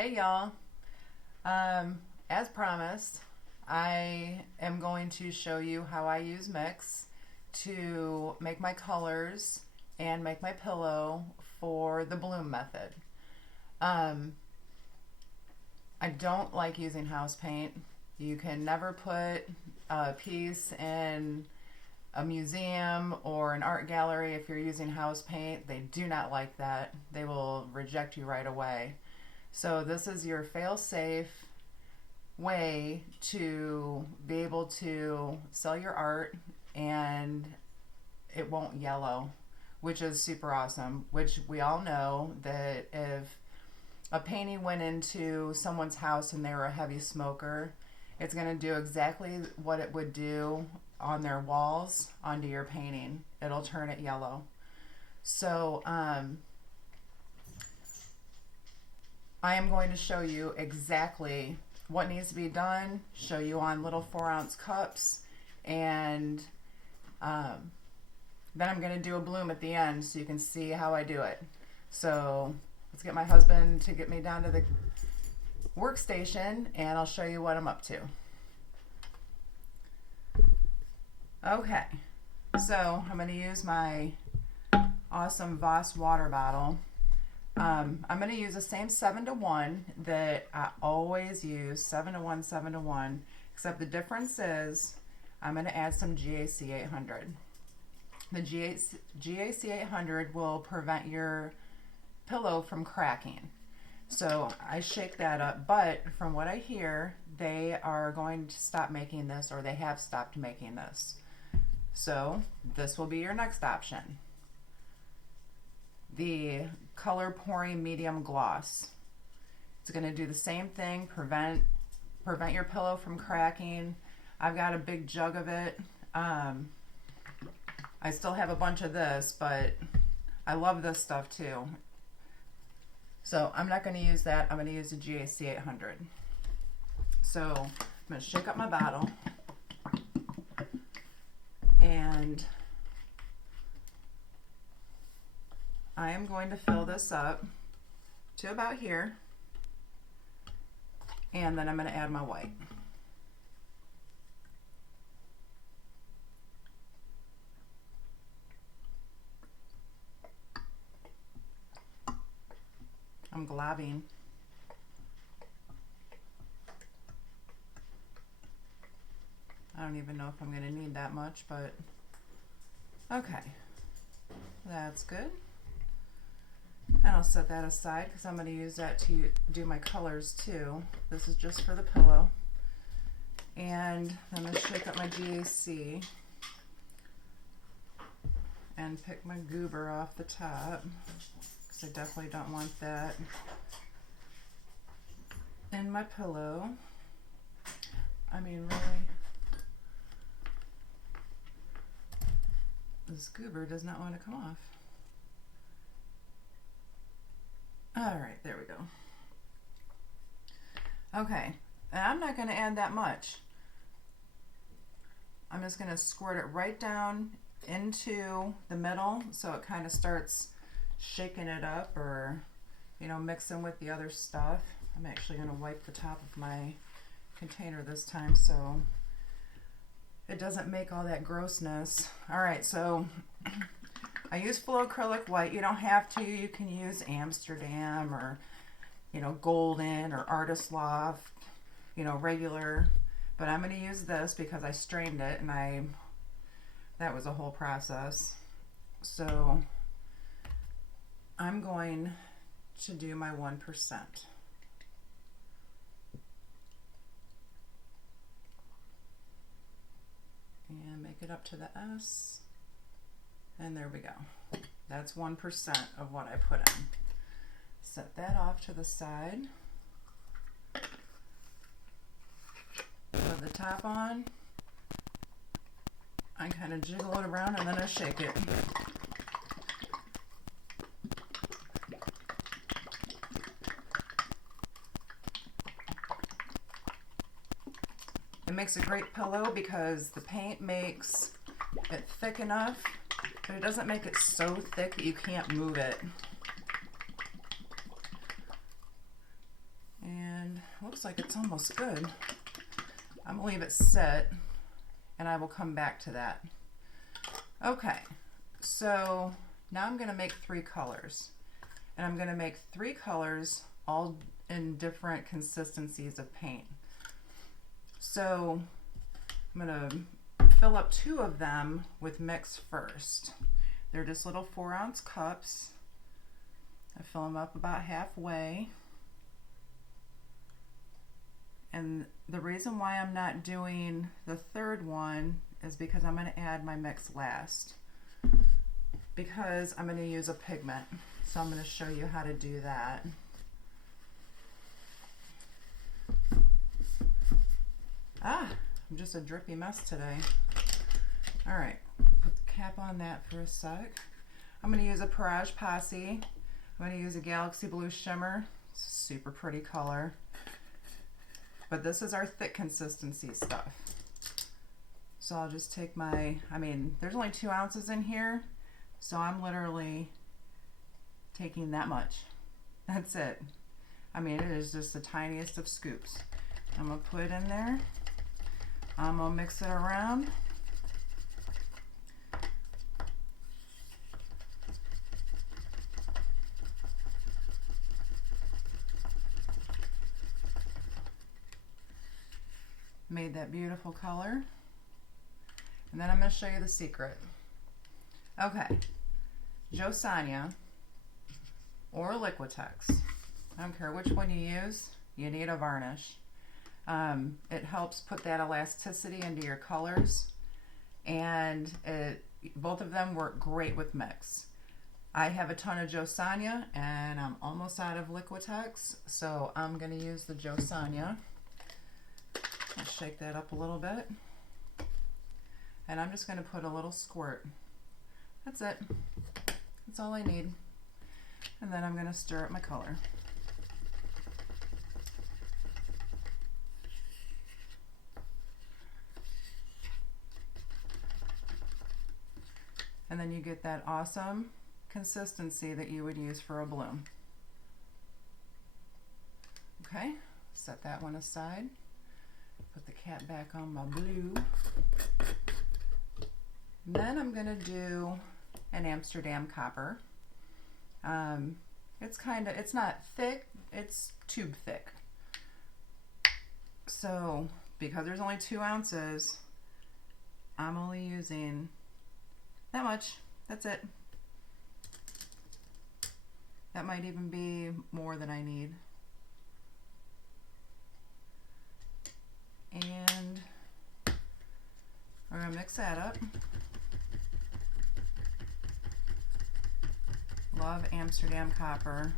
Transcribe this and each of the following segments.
Hey y'all. As promised, I am going to show you how I use MiX to make my colors and make my pillow for the bloom method. Um, I don't like using house paint. You can never put a piece in a museum or an art gallery if you're using house paint. They do not like that. They will reject you right away. So this is your fail-safe way to be able to sell your art and it won't yellow, which is super awesome, which we all know that if a painting went into someone's house and they were a heavy smoker, it's going to do exactly what it would do on their walls onto your painting. It'll turn it yellow. So I am going to show you exactly what needs to be done, show you on little 4-ounce cups, and then I'm going to do a bloom at the end so you can see how I do it. So let's get my husband to get me down to the workstation and I'll show you what I'm up to. Okay, so I'm going to use my awesome Voss water bottle. I'm going to use the same 7-to-1 that I always use, 7-to-1, 7-to-1, except the difference is I'm going to add some GAC 800. The GAC 800 will prevent your pillow from cracking. So I shake that up, but from what I hear, they are going to stop making this, or they have stopped making this. So this will be your next option. The color pouring medium gloss. It's going to do the same thing, prevent your pillow from cracking. I've got a big jug of it. I still have a bunch of this, but I love this stuff too. So I'm not going to use that. I'm going to use the GAC 800. So I'm going to shake up my bottle and I am going to fill this up to about here, and then I'm going to add my white. I'm globbing. I don't even know if I'm going to need that much, but okay, that's good. And I'll set that aside because I'm going to use that to do my colors too. This is just for the pillow. And I'm going to shake up my GAC and pick my goober off the top because I definitely don't want that in my pillow. I mean, really, this goober does not want to come off. All right, there we go. Okay, and I'm not going to add that much. I'm just going to squirt it right down into the middle so it kind of starts shaking it up, or, you know, mixing with the other stuff. I'm actually going to wipe the top of my container this time so it doesn't make all that grossness. All right, so I use full acrylic white. You don't have to. You can use Amsterdam or, you know, Golden or Artist Loft, you know, regular. But I'm going to use this because I strained it and that was a whole process. So I'm going to do my 1%. And make it up to the S. And there we go. That's 1% of what I put in. Set that off to the side. Put the top on. I kind of jiggle it around and then I shake it. It makes a great pillow because the paint makes it thick enough, but it doesn't make it so thick that you can't move it. looks like it's almost good. I'm gonna leave it sit and I will come back to that. Okay, so now I'm gonna make 3 colors. And I'm gonna make 3 colors all in different consistencies of paint. So I'm gonna fill up 2 of them with MiX first. They're just little 4-ounce cups. I fill them up about halfway. And the reason why I'm not doing the 3rd one is because I'm going to add my MiX last. Because I'm going to use a pigment. So I'm going to show you how to do that. I'm just a drippy mess today. Alright, put the cap on that for a sec. I'm going to use a Pourage Posse. I'm going to use a Galaxy Blue Shimmer. It's a super pretty color. But this is our thick consistency stuff. So I'll just take my, there's only 2 ounces in here. So I'm literally taking that much. That's it. It is just the tiniest of scoops. I'm going to put it in there. I'm going to mix it around. Made that beautiful color. And then I'm going to show you the secret. Okay, Josania or Liquitex, I don't care which one you use, you need a varnish. It helps put that elasticity into your colors, and both of them work great with MiX. I have a ton of Josania and I'm almost out of Liquitex, so I'm going to use the Josania. I'll shake that up a little bit. And I'm just going to put a little squirt. That's it. That's all I need. And then I'm going to stir up my color. And then you get that awesome consistency that you would use for a bloom. Okay, set that one aside. Put the cap back on my blue. And then I'm gonna do an Amsterdam Copper. It's not thick, it's tube thick. So because there's only 2 ounces, I'm only using that much. That's it. That might even be more than I need. And we're gonna mix that up. Love Amsterdam Copper.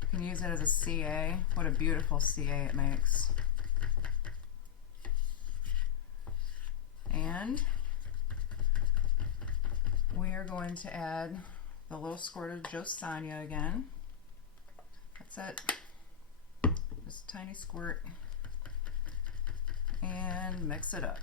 You can use it as a CA. What a beautiful CA it makes. And we are going to add the little squirt of Josania again. That's it. Just a tiny squirt. And mix it up.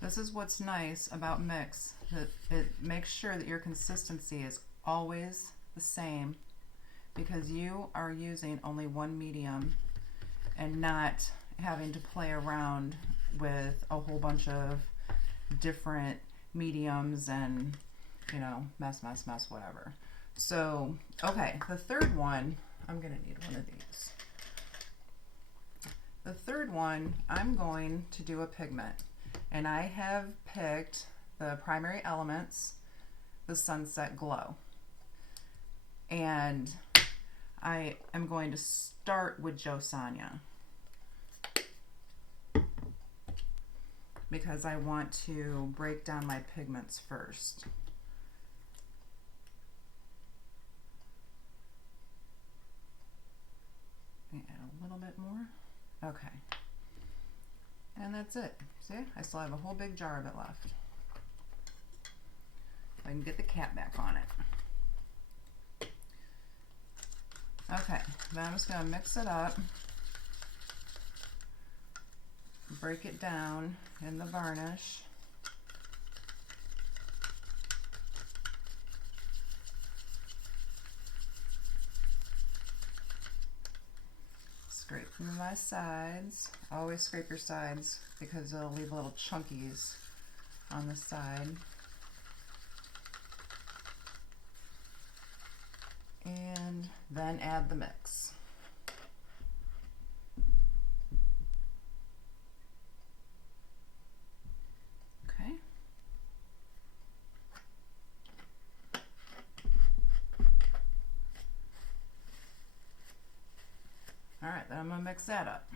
This is what's nice about MiX, that it makes sure that your consistency is always the same, because you are using only one medium and not having to play around with a whole bunch of different mediums and, you know, mess, whatever. So, okay, the third one, I'm gonna need one of these. The third one, I'm going to do a pigment. And I have picked the Primary Elements, the Sunset Glow. And I am going to start with Josania, because I want to break down my pigments first. Add a little bit more. Okay. And that's it. See, I still have a whole big jar of it left. I can get the cap back on it. Okay, then I'm just going to mix it up, break it down in the varnish. Scrape from my sides. Always scrape your sides because they'll leave little chunkies on the side. And then add the mix. Okay. All right, then I'm gonna mix that up.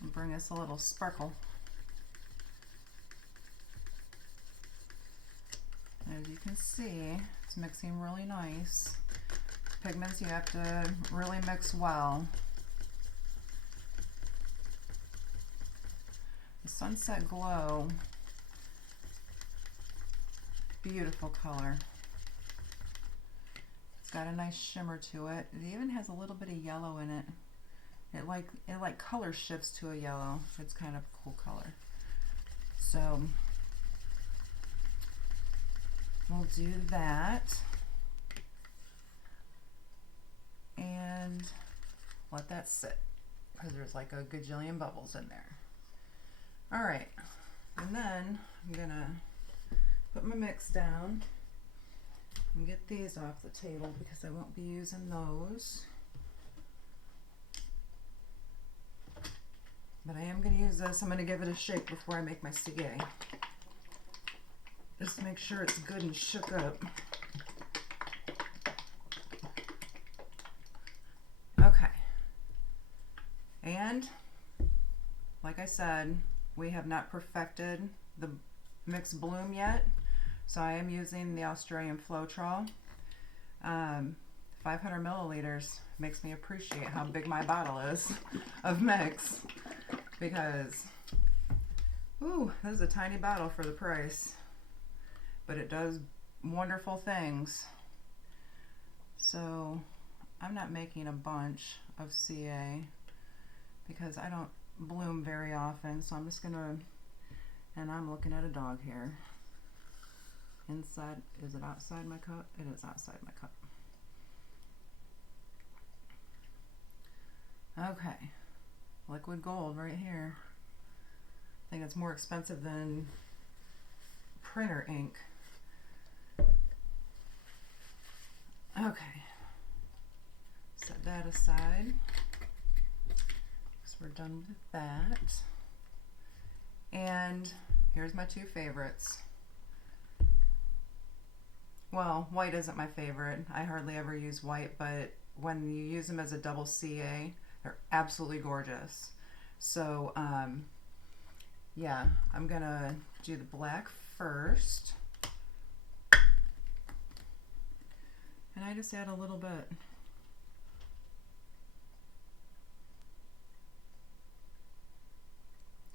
And bring us a little sparkle. As you can see, it's mixing really nice. Pigments you have to really mix well. The Sunset Glow, beautiful color. It's got a nice shimmer to it. It even has a little bit of yellow in it. It like color shifts to a yellow. It's kind of a cool color. So we'll do that and let that sit because there's like a gajillion bubbles in there. All right, and then I'm gonna put my mix down and get these off the table because I won't be using those. But I am gonna use this. I'm gonna give it a shake before I make my CA. Just to make sure it's good and shook up. Okay. And like I said, we have not perfected the mix bloom yet. So I am using the Australian Floetrol. 500 milliliters makes me appreciate how big my bottle is of mix because, ooh, this is a tiny bottle for the price. But it does wonderful things. So I'm not making a bunch of CA because I don't bloom very often. So I'm just gonna, and I'm looking at a dog here. Inside, is it outside my cup? It is outside my cup. Okay, liquid gold right here. I think it's more expensive than printer ink. Okay, set that aside because we're done with that. And here's my two favorites. Well, white isn't my favorite. I hardly ever use white, but when you use them as a double CA, they're absolutely gorgeous. So, yeah, I'm gonna do the black first. And I just add a little bit.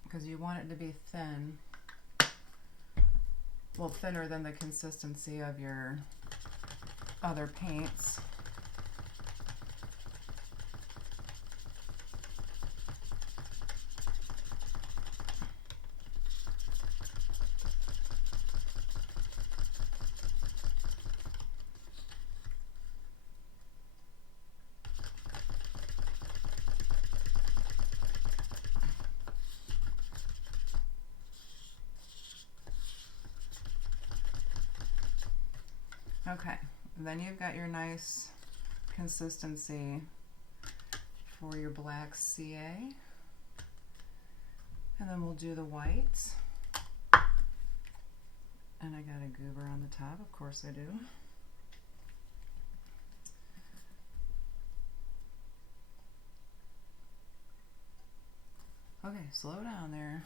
Because you want it to be thin. Well, thinner than the consistency of your other paints. Okay, and then you've got your nice consistency for your black CA. And then we'll do the white. And I got a goober on the top, of course I do. Okay, slow down there.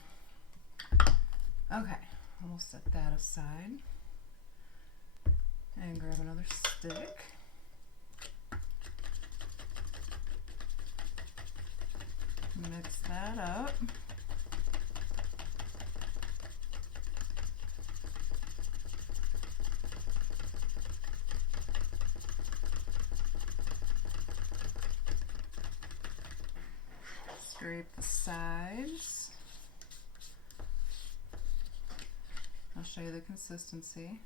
Okay, we'll set that aside. And grab another stick. Mix that up. Scrape the sides. I'll show you the consistency.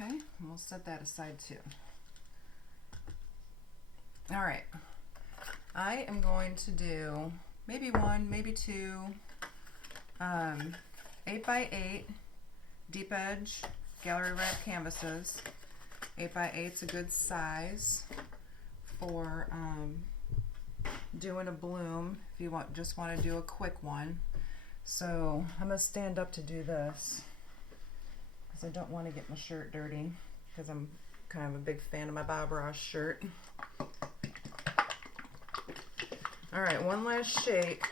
Okay, and we'll set that aside too. All right, I am going to do maybe one, maybe two 8x8 deep edge gallery wrap canvases. 8x8 is a good size for doing a bloom if you just want to do a quick one. So I'm gonna stand up to do this because I don't want to get my shirt dirty, because I'm kind of a big fan of my Bob Ross shirt. All right, one last shake.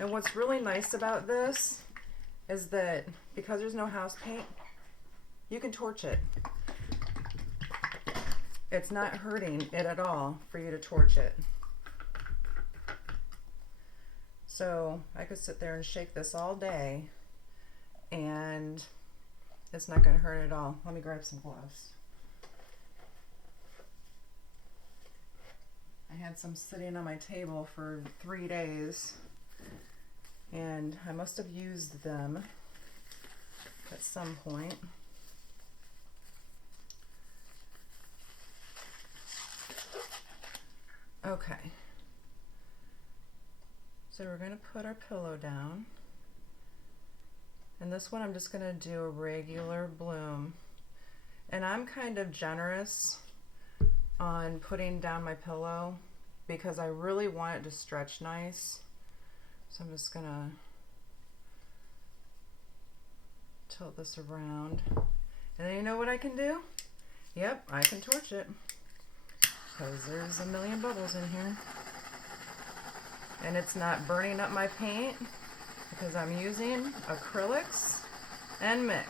And what's really nice about this is that because there's no house paint, you can torch it. It's not hurting it at all for you to torch it. So I could sit there and shake this all day and it's not going to hurt at all. Let me grab some gloves. I had some sitting on my table for 3 days and I must have used them at some point. Okay, so we're going to put our pillow down, and this one I'm just going to do a regular bloom, and I'm kind of generous on putting down my pillow because I really want it to stretch nice. So I'm just going to tilt this around, and then you know what I can do? Yep, I can torch it, because there's a million bubbles in here. And it's not burning up my paint because I'm using acrylics and MiX.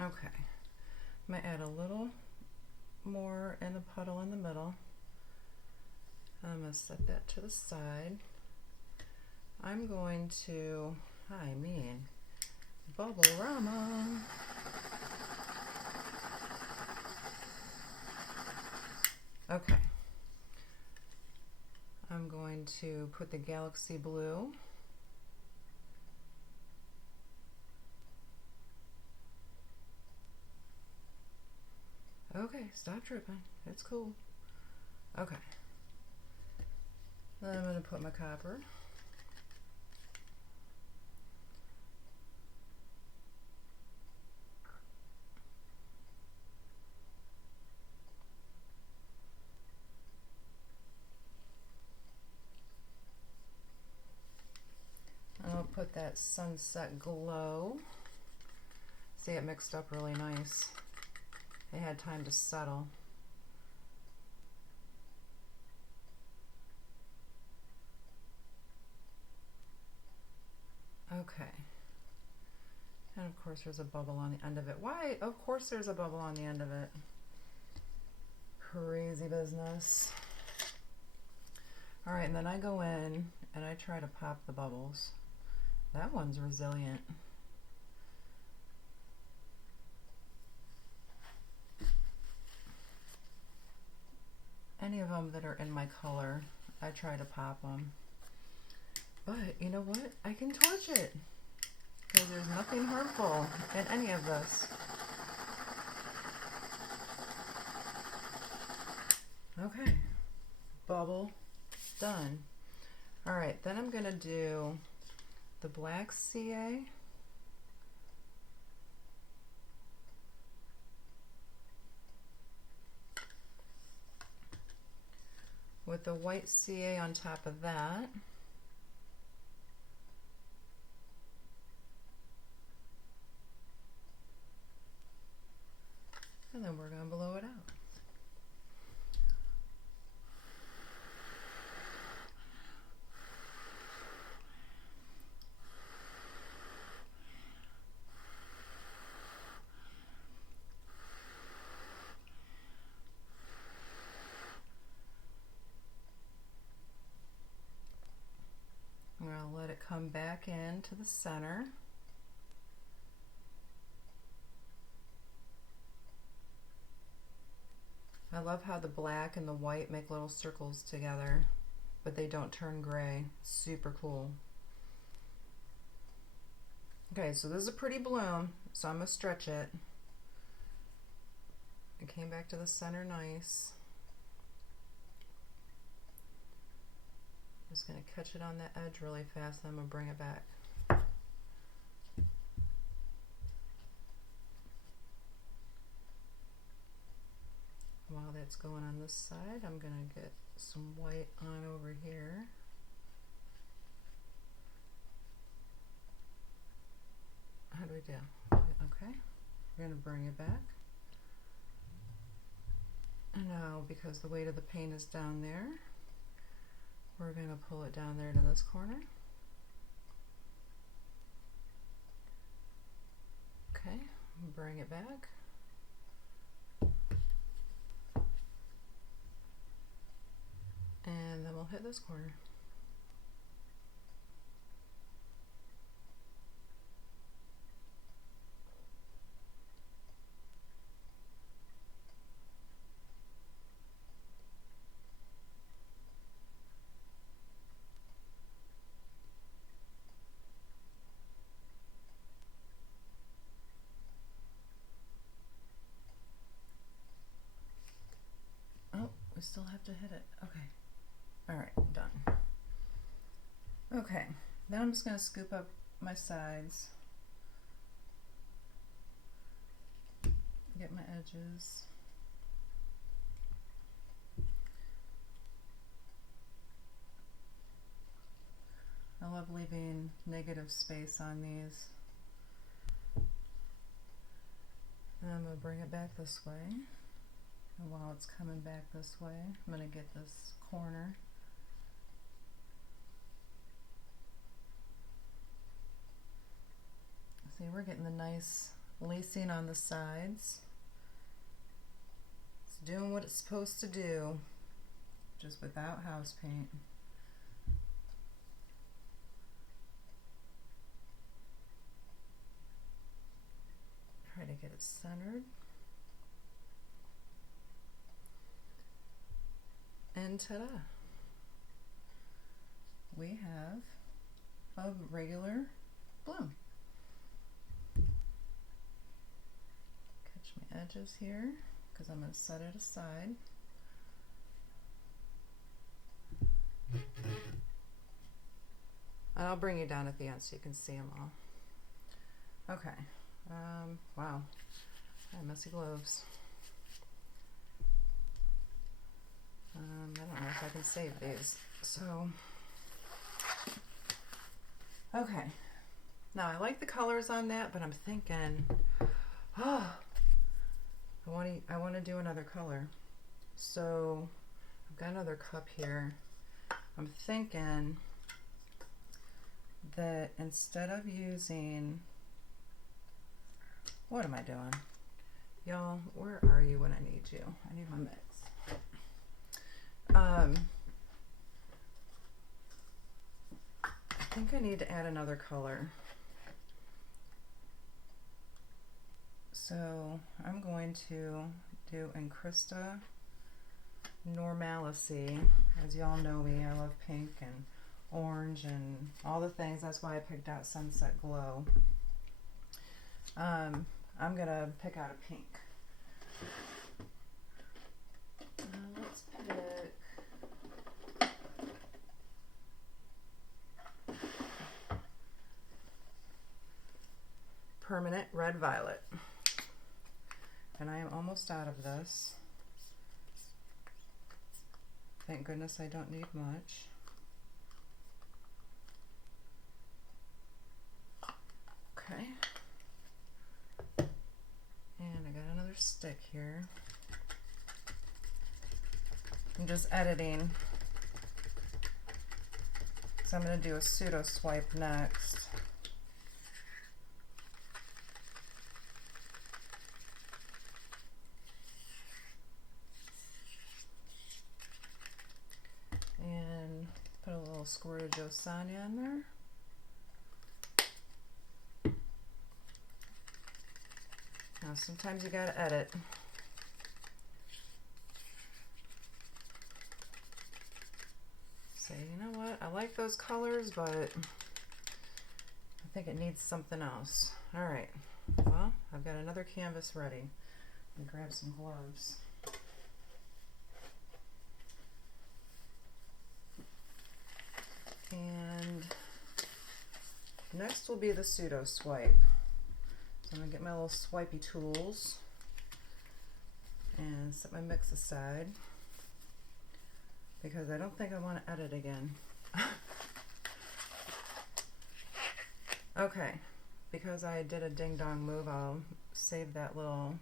Okay, I'm going to add a little more in the puddle in the middle. I'm going to set that to the side. I'm going to, Bubble-rama. Okay. I'm going to put the galaxy blue. Okay, stop tripping. It's cool. Okay. Then I'm going to put my copper. I'll put that sunset glow. See, it mixed up really nice. It had time to settle. Okay. And of course there's a bubble on the end of it. Why? Of course there's a bubble on the end of it. Crazy business. All right, and then I go in and I try to pop the bubbles. That one's resilient. Any of them that are in my color, I try to pop them. But you know what? I can torch it because there's nothing harmful in any of this. Okay, bubble done. All right, then I'm gonna do the black CA. With the white CA on top of that. And then we're going to blow it out. I'm going to let it come back into the center. I love how the black and the white make little circles together, but they don't turn gray. Super cool. Okay, so this is a pretty bloom, so I'm gonna stretch it. It came back to the center nice. Just gonna catch it on the edge really fast, then I'm gonna bring it back. While that's going on this side, I'm gonna get some white on over here. How do we do? Okay, we're gonna bring it back. And now, because the weight of the paint is down there, we're gonna pull it down there to this corner. Okay, bring it back. And then we'll hit this corner. Oh, we still have to hit it. Okay. All right, done. Okay, now I'm just going to scoop up my sides, get my edges. I love leaving negative space on these. And I'm going to bring it back this way. And while it's coming back this way, I'm going to get this corner. See, we're getting the nice lacing on the sides. It's doing what it's supposed to do, just without house paint. Try to get it centered. And ta-da! We have a regular bloom. Catch my edges here, because I'm going to set it aside. I'll bring you down at the end so you can see them all. Okay. Wow. I have messy gloves. I don't know if I can save these. So, okay. Now I like the colors on that, but I'm thinking, oh, I want to do another color. So I've got another cup here. I'm thinking that instead of using, what am I doing? Y'all, where are you when I need you? I need my mix. I think I need to add another color. So I'm going to do Encrista Normalicy. As y'all know me, I love pink and orange and all the things. That's why I picked out Sunset Glow. I'm gonna pick out a pink. Let's pick Permanent Red Violet. And I am almost out of this. Thank goodness I don't need much. Okay. And I got another stick here. I'm just editing. So I'm going to do a pseudo swipe next. And put a little squirt of Josanya in there. Now sometimes you gotta edit. Say, you know what, I like those colors, but I think it needs something else. All right, well, I've got another canvas ready. Let me grab some gloves. And next will be the Pseudo Swipe. So I'm gonna get my little swipey tools and set my mix aside because I don't think I want to edit again. Okay, because I did a ding dong move, I'll save that little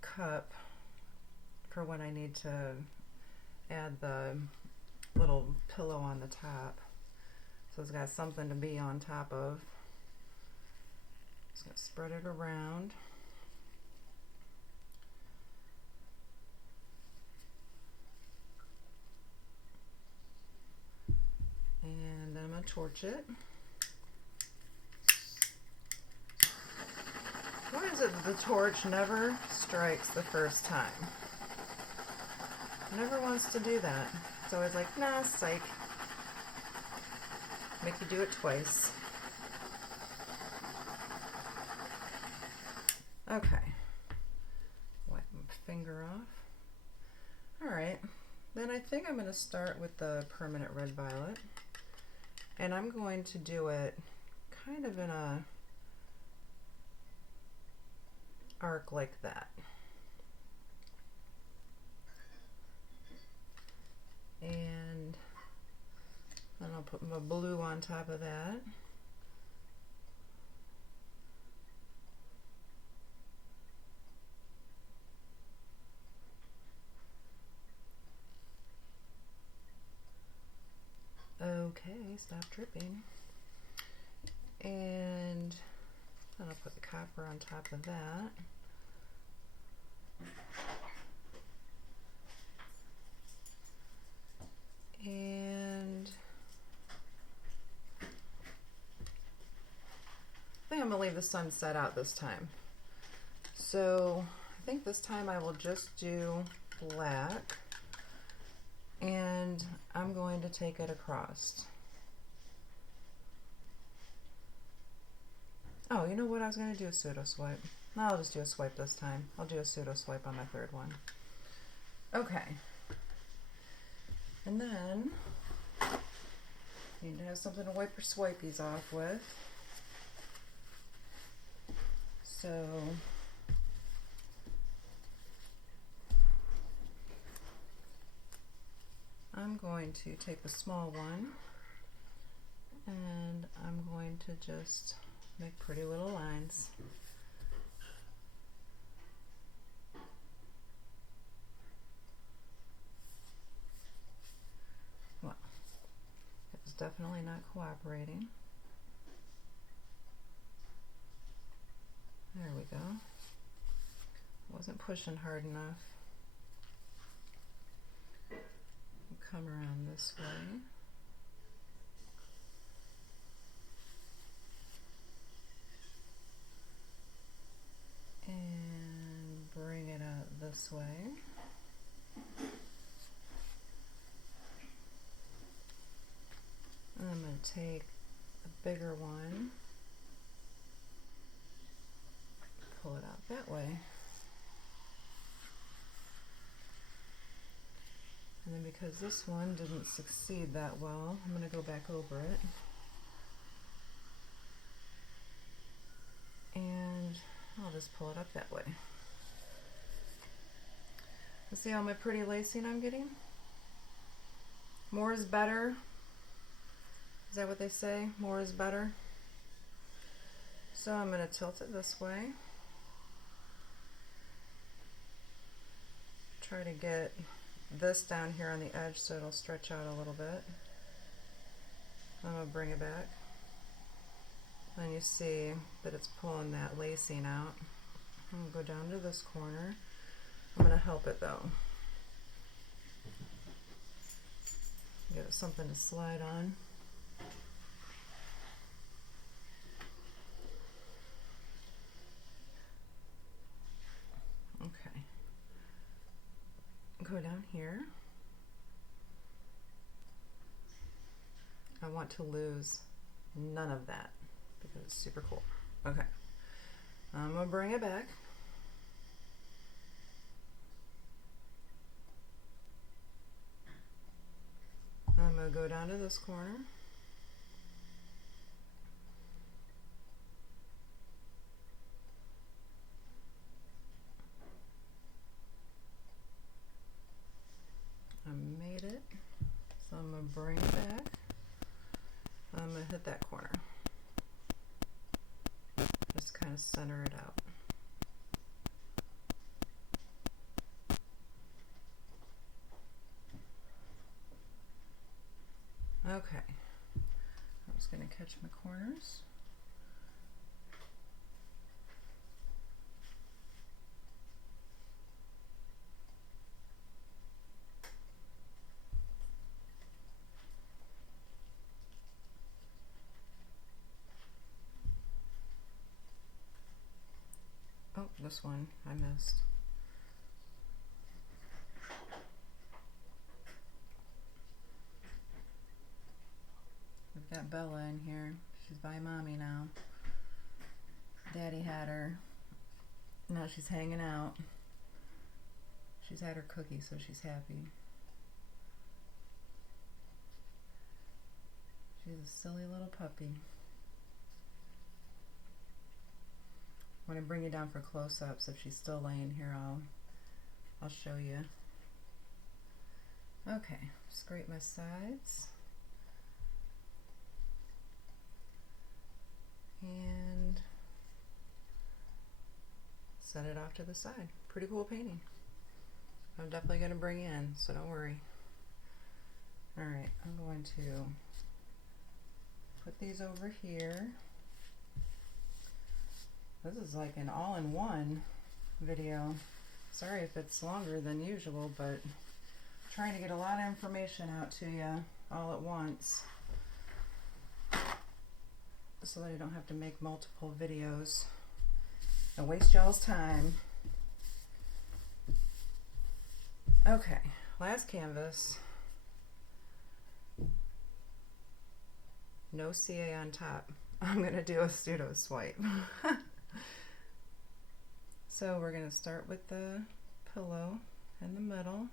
cup for when I need to add the little pillow on the top. So it's got something to be on top of. Just gonna spread it around. And then I'm gonna torch it. Why is it that the torch never strikes the first time? Never wants to do that. It's always like, nah, psych. Make you do it twice. Okay. Wipe my finger off. Alright. Then I think I'm going to start with the permanent red violet. And I'm going to do it kind of in a arc like that. And then I'll put my blue on top of that. Okay, stop dripping. And then I'll put the copper on top of that. And I think I'm gonna leave the sunset out this time. So I think this time I will just do black, and I'm going to take it across. Oh, you know what? I was going to do a pseudo swipe. No, I'll just do a swipe this time. I'll do a pseudo swipe on my third one. Okay. And then you need to have something to wipe your swipies off with. So I'm going to take the small one and I'm going to just make pretty little lines. Well, it was definitely not cooperating. There we go. Wasn't pushing hard enough. Come around this way. And bring it out this way. And I'm going to take a bigger one, pull it out that way. And then because this one didn't succeed that well, I'm going to go back over it. And I'll just pull it up that way. See all my pretty lacing I'm getting? More is better. Is that what they say? More is better. So I'm going to tilt it this way. Try to get this down here on the edge so it'll stretch out a little bit. I'm going to bring it back. And you see that it's pulling that lacing out. I'm going to go down to this corner. I'm going to help it though. Give it something to slide on. Okay. Go down here. I want to lose none of that because it's super cool. Okay, I'm gonna bring it back. I'm gonna go down to this corner. I made it, so I'm gonna bring it back. I'm gonna hit that corner. Just kind of center it out. Okay, I'm just gonna catch my corners. Oh, this one I missed. We've got Bella in here. She's by mommy now. Daddy had her. Now she's hanging out. She's had her cookie, so she's happy. She's a silly little puppy. When I bring you down for close-ups, if she's still laying here, I'll show you. Okay, scrape my sides. And set it off to the side. Pretty cool painting. I'm definitely going to bring in, so don't worry. Alright, I'm going to put these over here. This is like an all-in-one video. Sorry if it's longer than usual, but I'm trying to get a lot of information out to you all at once so that I don't have to make multiple videos and waste y'all's time. Okay, last canvas. No CA on top. I'm gonna do a pseudo swipe. So we're gonna start with the pillow in the middle.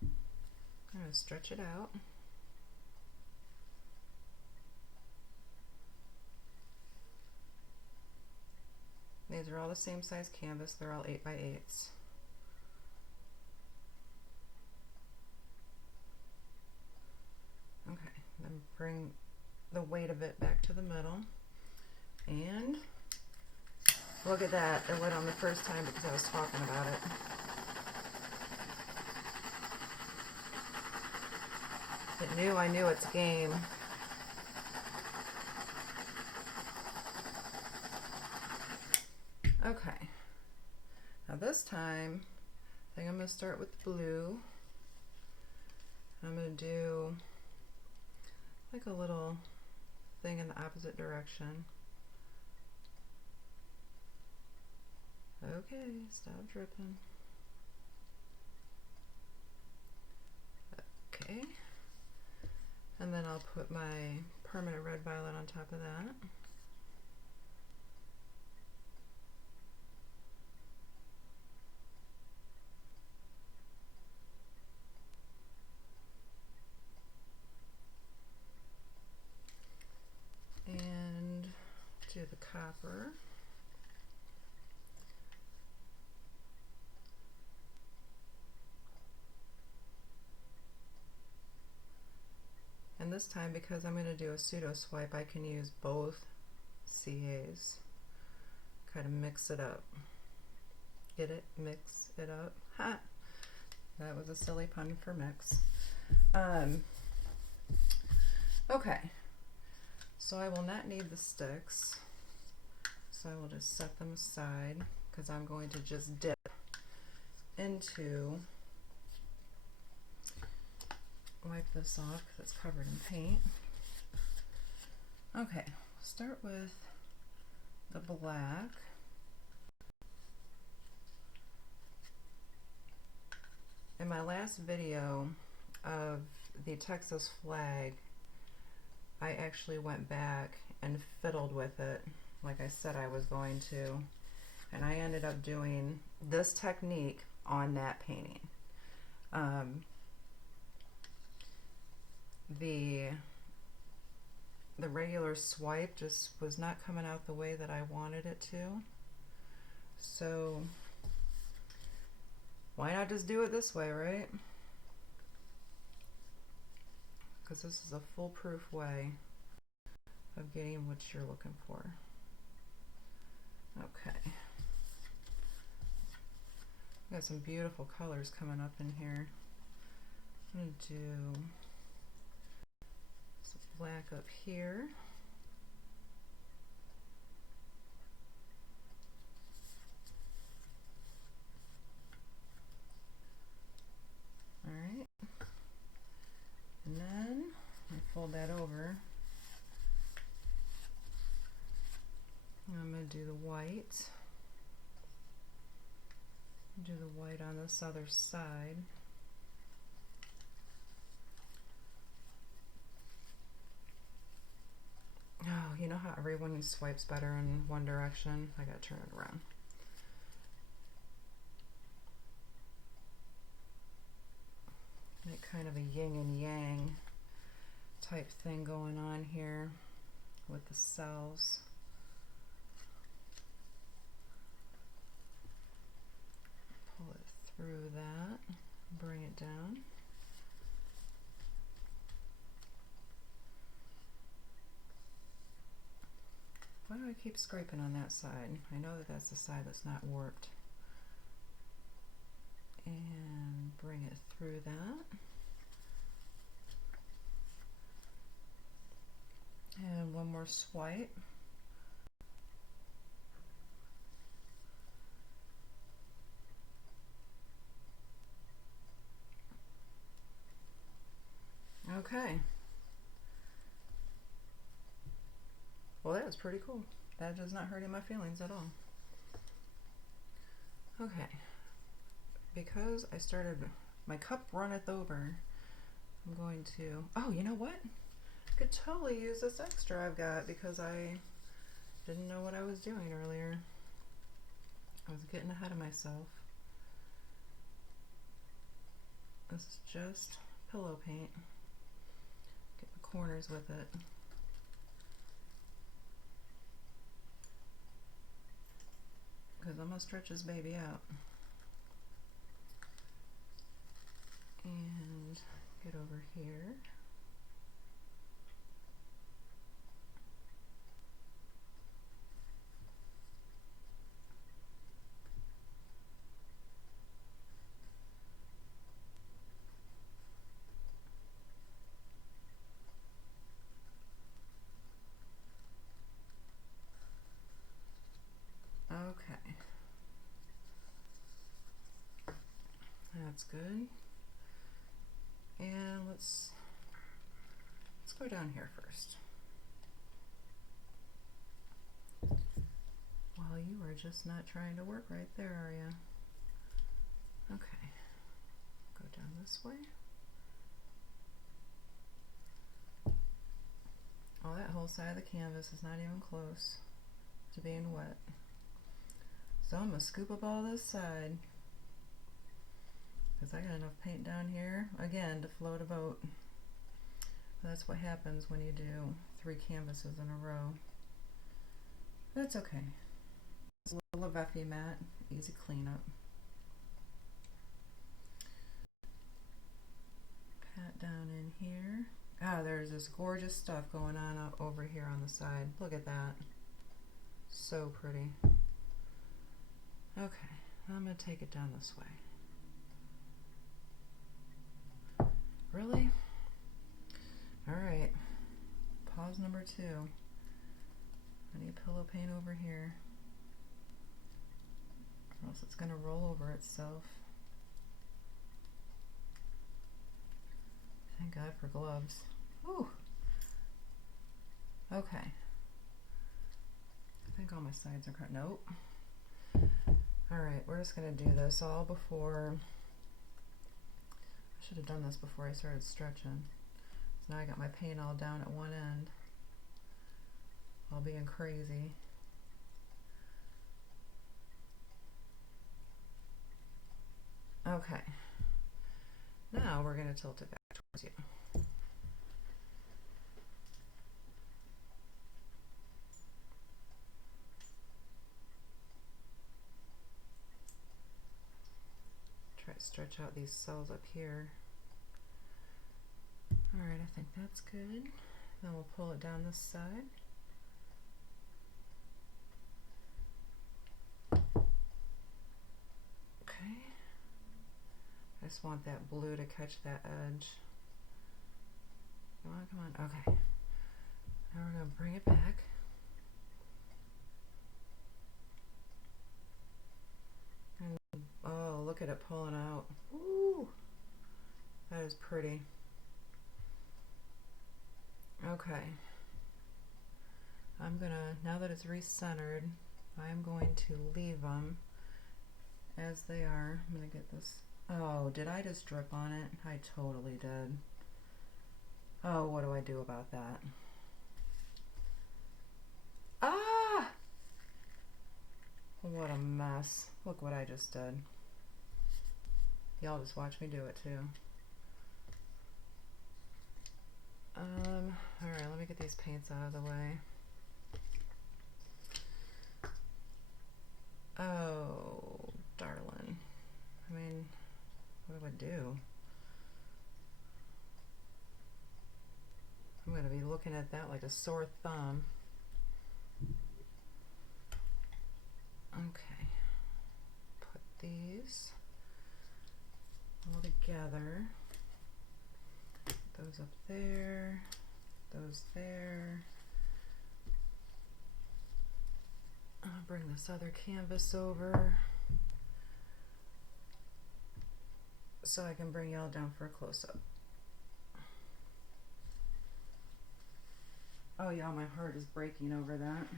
I'm gonna stretch it out. These are all the same size canvas. They're all 8x8s. Okay, then bring the weight of it back to the middle. And look at that. It went on the first time because I was talking about it. It knew I knew its game. Okay. Now this time, I think I'm going to start with blue. I'm going to do like a little thing in the opposite direction. Okay, stop dripping. Okay. And then I'll put my permanent red violet on top of that. And do the copper. And this time, because I'm going to do a pseudo swipe, I can use both CAs. Kind of mix it up. Get it? Mix it up. Ha! That was a silly pun for mix. Okay. So I will not need the sticks. So I will just set them aside because I'm going to just dip into, wipe this off because it's covered in paint. Okay, start with the black. In my last last video of the Texas flag, I actually went back and fiddled with it like I said I was going to, and I ended up doing this technique on that painting. The regular swipe just was not coming out the way that I wanted it to, so why not just do it this way, right? Because this is a foolproof way of getting what you're looking for. Okay. Got some beautiful colors coming up in here. I'm going to do some black up here. Alright. And then I fold that over. I'm going to do the white. Do the white on this other side. Oh, you know how everyone swipes better in one direction? I gotta turn it around. Make kind of a yin and yang type thing going on here with the cells. Pull it through that, bring it down. Why do I keep scraping on that side? I know that that's the side that's not warped. And bring it through that. And one more swipe. Okay. Well, that was pretty cool. That is not hurting my feelings at all. Okay. Because I started, my cup runneth over, I'm going to, oh, you know what? I could totally use this extra I've got because I didn't know what I was doing earlier. I was getting ahead of myself. This is just pillow paint. Get the corners with it. Because I'm going to stretch this baby out. And get over here. Okay. That's good. And let's go down here first. Well, you are just not trying to work right there, are you? Okay. Go down this way. Oh, that whole side of the canvas is not even close to being wet. So I'm going to scoop up all this side because I got enough paint down here, again, to float a boat. That's what happens when you do 3 canvases in a row. That's okay. It's a little Veffy mat, easy cleanup. Pat down in here. Ah, there's this gorgeous stuff going on up over here on the side. Look at that. So pretty. Okay, I'm going to take it down this way. Really? Alright. Pause number 2. I need pillow paint over here, or else it's going to roll over itself. Thank God for gloves. Ooh. Okay. I think all my sides are cut. Nope. Alright, we're just going to do this all before Should have done this before I started stretching. So now I got my paint all down at one end. All being crazy. Okay. Now we're going to tilt it back towards you. Try to stretch out these cells up here. Alright, I think that's good. Then we'll pull it down this side. Okay. I just want that blue to catch that edge. Come on, come on. Okay. Now we're going to bring it back. And oh, look at it pulling out. Woo! That is pretty. Okay. I'm gonna, now that it's recentered, I'm going to leave them as they are. I'm gonna get this. Oh, did I just drip on it? I totally did. Oh, what do I do about that? Ah! What a mess. Look what I just did. Y'all just watch me do it too. Alright, let me get these paints out of the way. Oh, darling. I mean, what do I do? I'm going to be looking at that like a sore thumb. Okay. Put these all together. Those up there, those there. I'll bring this other canvas over so I can bring y'all down for a close-up. Oh y'all, my heart is breaking over that.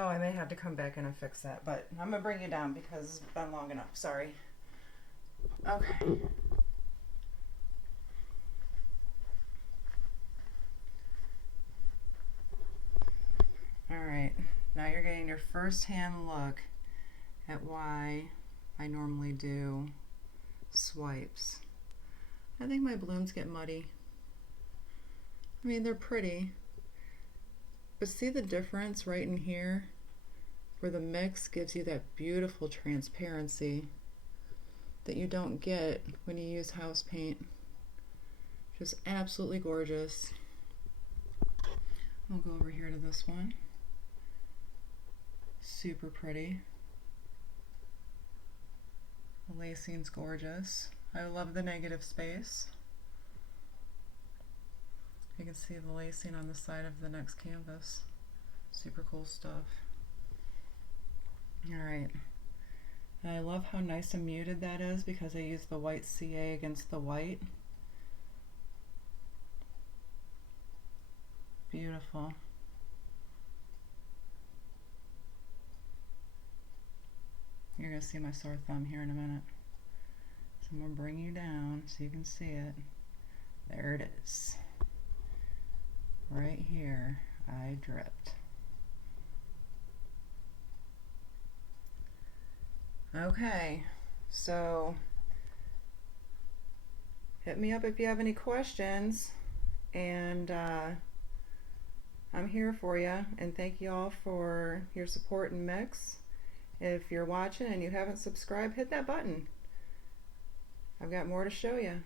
Oh, I may have to come back in and fix that, but I'm gonna bring you down because it's been long enough. Sorry. Okay. All right. Now you're getting your first-hand look at why I normally do swipes. I think my blooms get muddy. I mean, they're pretty. But see the difference right in here where the mix gives you that beautiful transparency that you don't get when you use house paint. Just absolutely gorgeous. I'll go over here to this one. Super pretty. The lacing's gorgeous. I love the negative space. You can see the lacing on the side of the next canvas. Super cool stuff. Alright. I love how nice and muted that is because I use the white CA against the white. Beautiful. You're going to see my sore thumb here in a minute. So I'm going to bring you down so you can see it. There it is. Right here, I dripped. Okay, so hit me up if you have any questions, and I'm here for you, and thank you all for your support in MiX. If you're watching and you haven't subscribed, hit that button. I've got more to show you.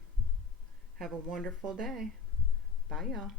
Have a wonderful day. Bye, y'all.